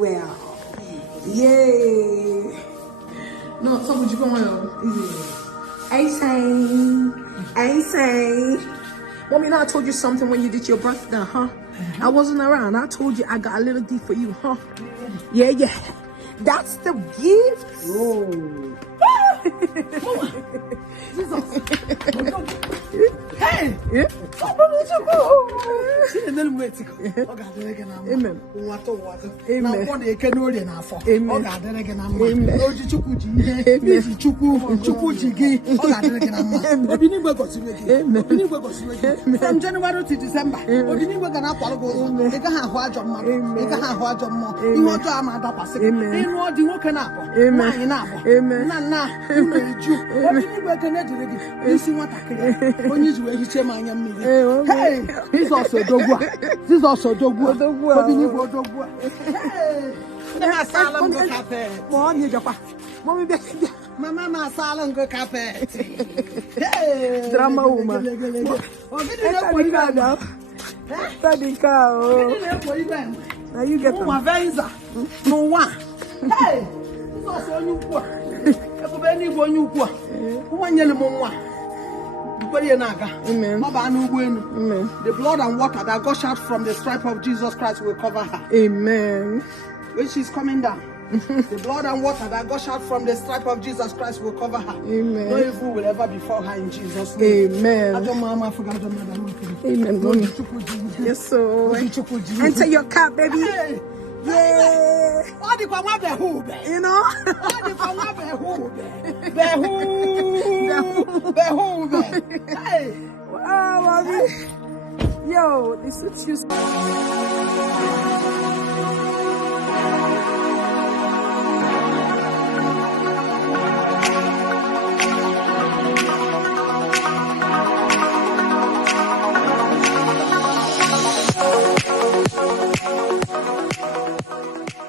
well. Yay. No, so would you go on? I say. Mommy, I told you something when you did your birthday, huh? I wasn't around. I told you I got a little gift for you, huh? Yeah. That's the gift. Oh. Hey! Yeah. Amen. From January to December, hey, this also dogwa. This also dogwa. Mama salam go carpet. Hey, drama woman. Now you get my venza. No one. Hey, this also you poor. Amen. The blood and water that gush out from the stripe of Jesus Christ will cover her. Amen. When she's coming down, the blood and water that gush out from the stripe of Jesus Christ will cover her. Amen. No evil will ever befall her in Jesus' name. Amen. Amen. Mommy. Yes, so enter your car, baby. Hey. Yeah. You know? Hey. Oh, mommy. Yo, this is just.